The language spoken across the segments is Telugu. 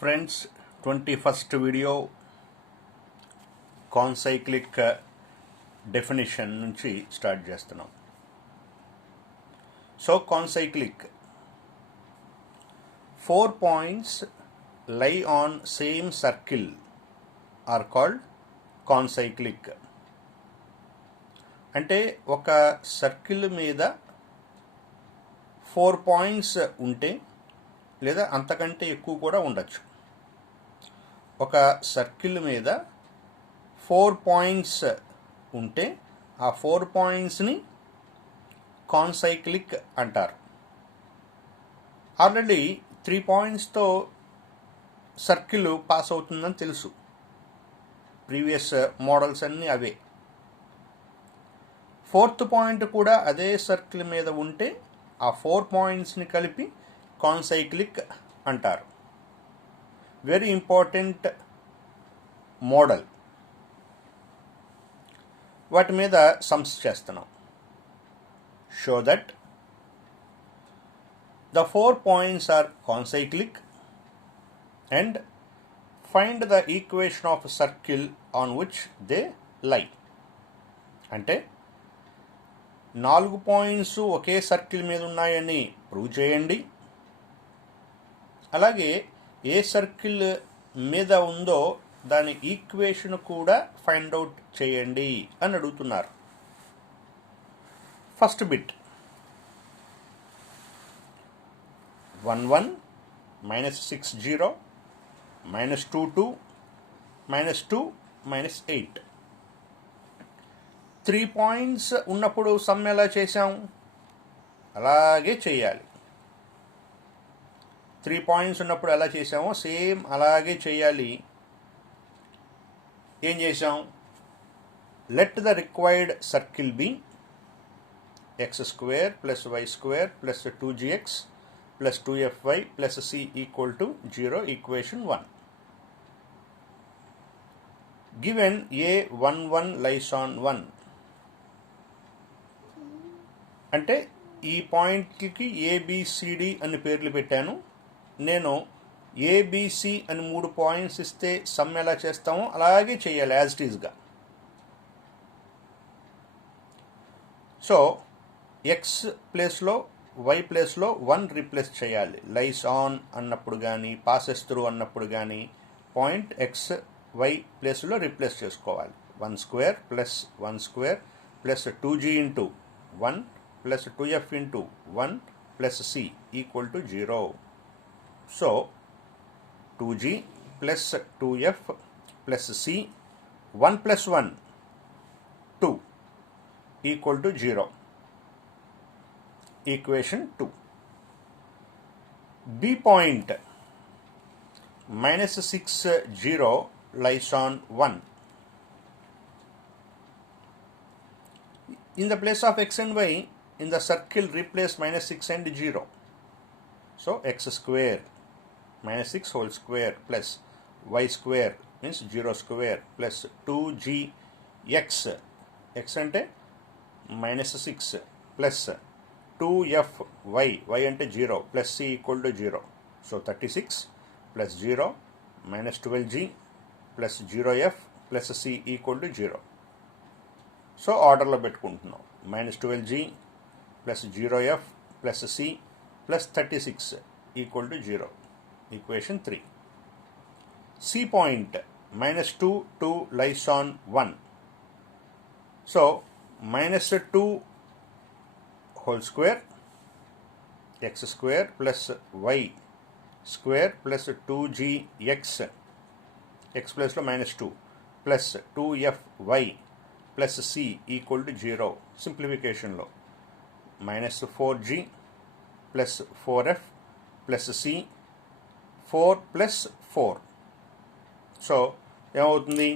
Friends, 21st video concyclic definition నుంచి స్టార్ట్ చేస్తున్నాం. So concyclic 4 points lie on same circle are called concyclic. అంటే ఒక సర్కిల్ మీద 4 points ఉంటే లేదా అంతకంటే ఎక్కువ కూడా ఉండొచ్చు. ఒక సర్కిల్ మీద 4 points ఉంటే ఆ 4 pointsని కాన్సైక్లిక్ అంటారు. ఆల్రెడీ 3 pointsతో సర్కిల్ పాస్ అవుతుందని తెలుసు. ప్రీవియస్ మోడల్స్ అన్నీ అవే. 4th పాయింట్ కూడా అదే సర్కిల్ మీద ఉంటే ఆ 4 pointsని కలిపి కాన్సైక్లిక్ అంటారు. Very important model. వాటి మీద సమ్స్ చేస్తున్నాం. Show that the 4 points are concyclic and find the equation of circle on which they lie. అంటే 4 points ఒకే సర్కిల్ మీద ఉన్నాయని ప్రూవ్ చేయండి. అలాగే ఏ సర్కిల్ మీద ఉందో దాని ఈక్వేషన్ కూడా ఫైండ్ అవుట్ చేయండి అని అడుగుతున్నారు. First bit 1 1 -6 0 -2 2 -2 -8. 3 points ఉన్నప్పుడు సమ్ ఎలా చేసాం అలాగే చేయాలి. 3 points ఉన్నప్పుడు ఎలా చేసామో సేమ్ అలాగే చేయాలి. ఏం చేసాం? Let the required circle be x² + y² + 2gx + 2fy + c = 0. Equation 1. Given a11 lies on 1. అంటే ఈ పాయింట్కి ABCD అని పేర్లు పెట్టాను. నేను ABC అని 3 points ఇస్తే సమ్ ఎలా చేస్తామో అలాగే చేయాలి యాజ్ ఇట్ ఈజ్గా. సో ఎక్స్ ప్లేస్లో వై ప్లేస్లో 1 రీప్లేస్ చేయాలి. లైస్ ఆన్ అన్నప్పుడు కానీ పాసెస్ త్రూ అన్నప్పుడు కానీ పాయింట్ ఎక్స్ వై ప్లేస్లో రీప్లేస్ చేసుకోవాలి. 1² + 1² + 2g × 1 + 2f × 1 + c = 0. So 2g + 2f + c 1 + 1 2 = 0. Equation 2. B point -6 0 lies on 1. In the place of x and y in the circle replace -6 and 0. So x² -6 whole square plus y² means 0² plus 2gx x అంటే -6 plus 2fy y అంటే 0 plus c = 0. So 36 plus 0 minus 12g plus 0f plus c = 0. So ఆర్డర్లో పెట్టుకుంటున్నాం. -12g plus 0f plus c plus 36 = 0. Equation 3. C point -2 2 lies on 1. So -2 whole square x² plus y² plus 2gx x ప్లస్లో -2 plus 2fy plus c = 0. సింప్లిఫికేషన్లో -4g plus 4f plus c 4 + 4. So ఏమవుతుంది?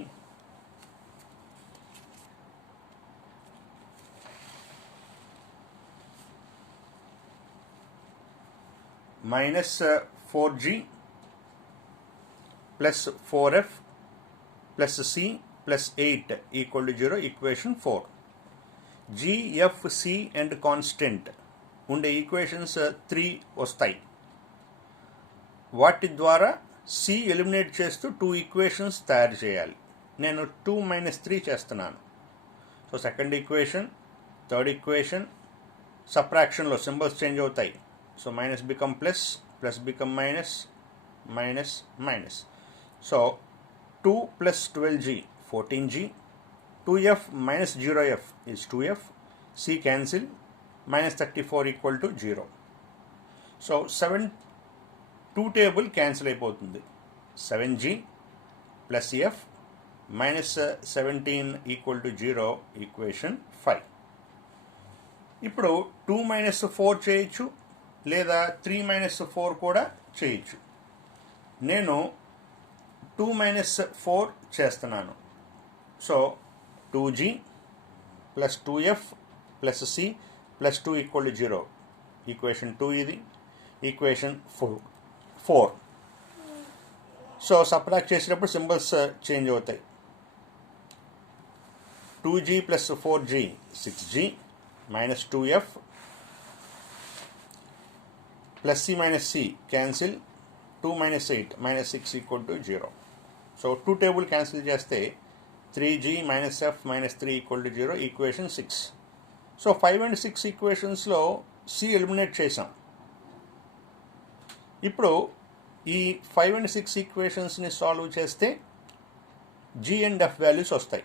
-4g plus 4f plus c plus 8 = 0. Equation 4. G, F, C and constant ఉండే ఈక్వేషన్స్ 3 వస్తాయి. వాటి ద్వారా సి ఎలిమినేట్ చేస్తూ 2 ఈక్వేషన్స్ తయారు చేయాలి. నేను 2 - 3 చేస్తున్నాను. So second equation, third equation, సబ్ట్రాక్షన్లో సింబల్స్ చేంజ్ అవుతాయి. So minus become plus, plus become minus, minus minus. So 2 + 12g 14g, 2f - 0f is 2f, c cancel, -34 = 0. So 2 table cancel అయిపోతుంది. 7g + f -17 = 0, equation 5. ఇప్పుడు 2 - 4 చేయొచ్చు, లేదా 3 - 4 కూడా చేయొచ్చు. నేను 2 - 4 చేస్తున్నాను. So 2g + 2f + c + 2 = 0, equation 2 ఇది, ఈక్వేషన్ 4. సో సబ్ట్రాక్ట్ చేసినప్పుడు సింబల్స్ చేంజ్ అవుతాయి. 2g + 4g 6g, -2f + c - c cancel, 2 - 8 -6 = 0. So 2 table cancel చేస్తే 3g - f -3 = 0, equation 6. So 5 and 6 ఈక్వేషన్స్లో సి ఎలిమినేట్ చేసాం. ఇప్పుడు ఈ 5 and 6 ఈక్వేషన్స్ని సాల్వ్ చేస్తే జీ అండ్ ఎఫ్ వాల్యూస్ వస్తాయి.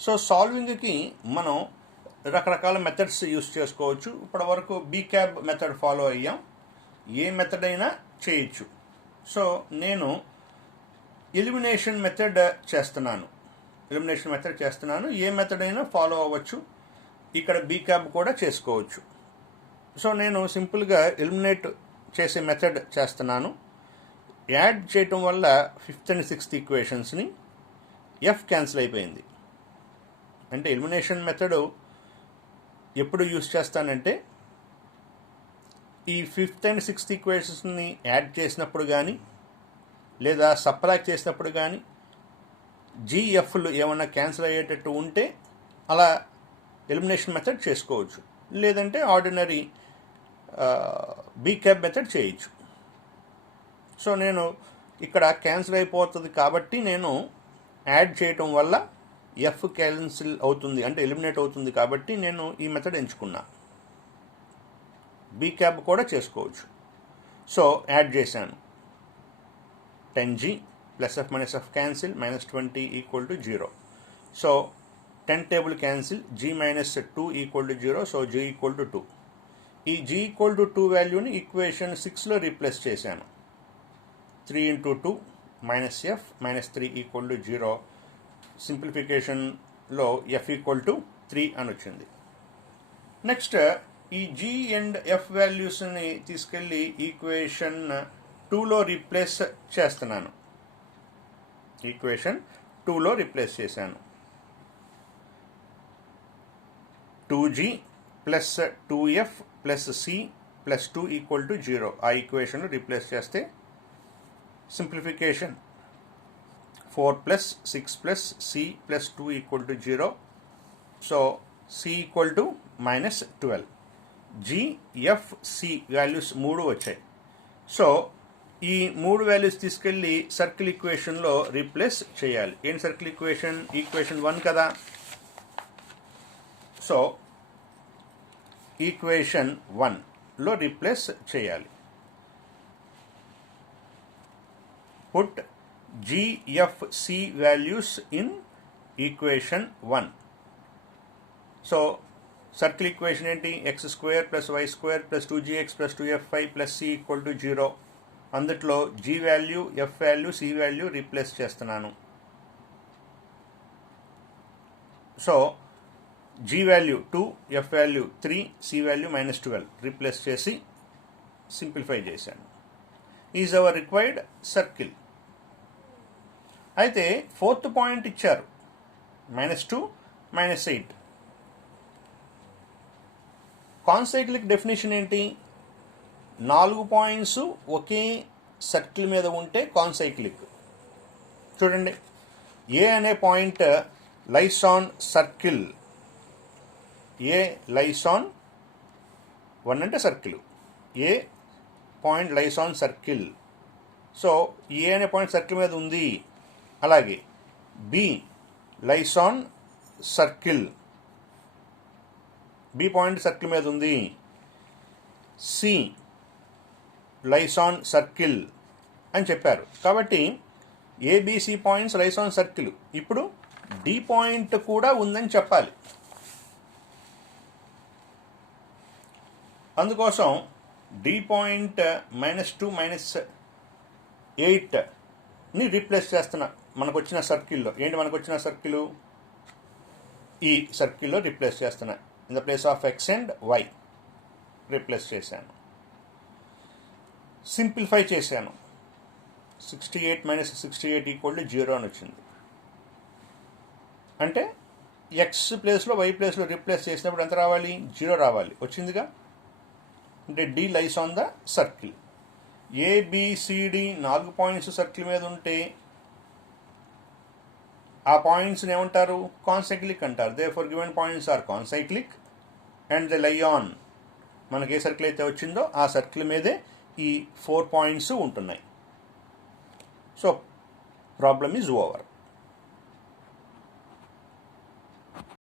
సో సాల్వింగ్కి మనం రకరకాల మెథడ్స్ యూస్ చేసుకోవచ్చు. ఇప్పటివరకు బీక్యాబ్ మెథడ్ ఫాలో అయ్యాం. ఏ మెథడ్ అయినా చేయొచ్చు. సో నేను ఎలిమినేషన్ మెథడ్ చేస్తున్నాను. ఏ మెథడ్ అయినా ఫాలో అవ్వచ్చు. ఇక్కడ బీక్యాబ్ కూడా చేసుకోవచ్చు. సో నేను సింపుల్గా ఎలిమినేట్ చేసే మెథడ్ చేస్తున్నాను. యాడ్ చేయటం వల్ల 5th and 6th ఈక్వేషన్స్ని F cancel అయిపోయింది. అంటే ఎలిమినేషన్ మెథడ్ ఎప్పుడు యూస్ చేస్తానంటే ఈ 5th and 6th ఈక్వేషన్స్ని యాడ్ చేసినప్పుడు కానీ, లేదా సబ్ట్రాక్ట్ చేసినప్పుడు కానీ జిఎఫ్లు ఏమన్నా క్యాన్సిల్ అయ్యేటట్టు ఉంటే అలా ఎలిమినేషన్ మెథడ్ చేసుకోవచ్చు. లేదంటే ఆర్డినరీ బీక్యాబ్ మెథడ్ చేయొచ్చు. సో నేను ఇక్కడ క్యాన్సిల్ అయిపోతుంది కాబట్టి నేను యాడ్ చేయటం వల్ల ఎఫ్ క్యాన్సిల్ అవుతుంది, అంటే ఎలిమినేట్ అవుతుంది కాబట్టి నేను ఈ మెథడ్ ఎంచుకున్నా. బీక్యాబ్ కూడా చేసుకోవచ్చు. సో యాడ్ చేశాను. 10g + f - f cancel, -20 = 0. So 10 table cancel, g - 2 = 0. So g = 2. ఈ g = 2 వాల్యూని ఈక్వేషన్ 6లో రీప్లేస్ చేశాను. 3 × 2 -f -3 = 0. సింప్లిఫికేషన్లో f = 3 అని వచ్చింది. నెక్స్ట్ ఈ g అండ్ f వాల్యూస్ని తీసుకెళ్ళి ఈక్వేషన్ 2లో రీప్లేస్ చేస్తున్నాను. ఈక్వేషన్ 2లో రీప్లేస్ చేశాను. 2g + 2f + c + 2 = 0. ఆ ఈక్వేషన్ రీప్లేస్ చేస్తే simplification 4 + 6 + c + 2 = 0. So c = -12. g, f, c values 3 వచ్చాయి. సో ఈ 3 వాల్యూస్ తీసుకెళ్ళి సర్కిల్ ఈక్వేషన్లో రీప్లేస్ చేయాలి. ఏంటి సర్కిల్ ఈక్వేషన్? ఈక్వేషన్ 1 కదా. సో ఈక్వేషన్ 1లో రీప్లేస్ చేయాలి. Put g, f, c values in equation 1. So circle equation ఏంటి? x² + y² + 2gx + 2fy + c = 0. అందుట్లో g value, f value, c value replace చేస్తున్నాను. So g value 2, f value 3, c value -12 replace చేసి సింప్లిఫై చేశాను. Is our required circle. అయితే 4th పాయింట్ ఇచ్చారు, -2, -8. కాన్సైక్లిక్ డెఫినేషన్ ఏంటి? 4 పాయింట్స్ ఒకే సర్కిల్ మీద ఉంటే కాన్సైక్లిక్. చూడండి, ఏ అనే point lies on circle. A lies on 1 అంటే circle. A point lies on circle. So A అనే పాయింట్ సర్కిల్ మీద ఉంది. అలాగే B lies on circle, B point circle మీద ఉంది. సి లైస్ ఆన్ సర్కిల్ అని చెప్పారు. కాబట్టి A B C points lies on circle. ఇప్పుడు డి పాయింట్ కూడా ఉందని చెప్పాలి. అందుకోసం డి పాయింట్ -2 -8ని రీప్లేస్ చేస్తున్నా. మనకు వచ్చిన సర్కిల్లో ఏంటి, మనకు వచ్చిన సర్కిల్ ఈ సర్కిల్లో రీప్లేస్ చేస్తున్నా. In the place of X and Y replace చేశాను. సింప్లిఫై చేశాను. 68 - 68 = 0 అని వచ్చింది. అంటే ఎక్స్ ప్లేస్లో వై ప్లేస్లో రీప్లేస్ చేసినప్పుడు ఎంత రావాలి, 0 రావాలి. వచ్చిందిగా. అంటే D lies on the circle. A B C D 4 points circle మీద ఉంటే ఆ పాయింట్స్ని ఏమంటారు, కాన్సైక్లిక్ అంటారు. Therefore given points are concyclic and the lie on, మనకి ఏ సర్కిల్ అయితే వచ్చిందో ఆ సర్కిల్ మీదే ఈ 4 పాయింట్స్ ఉంటున్నాయి. So problem is over.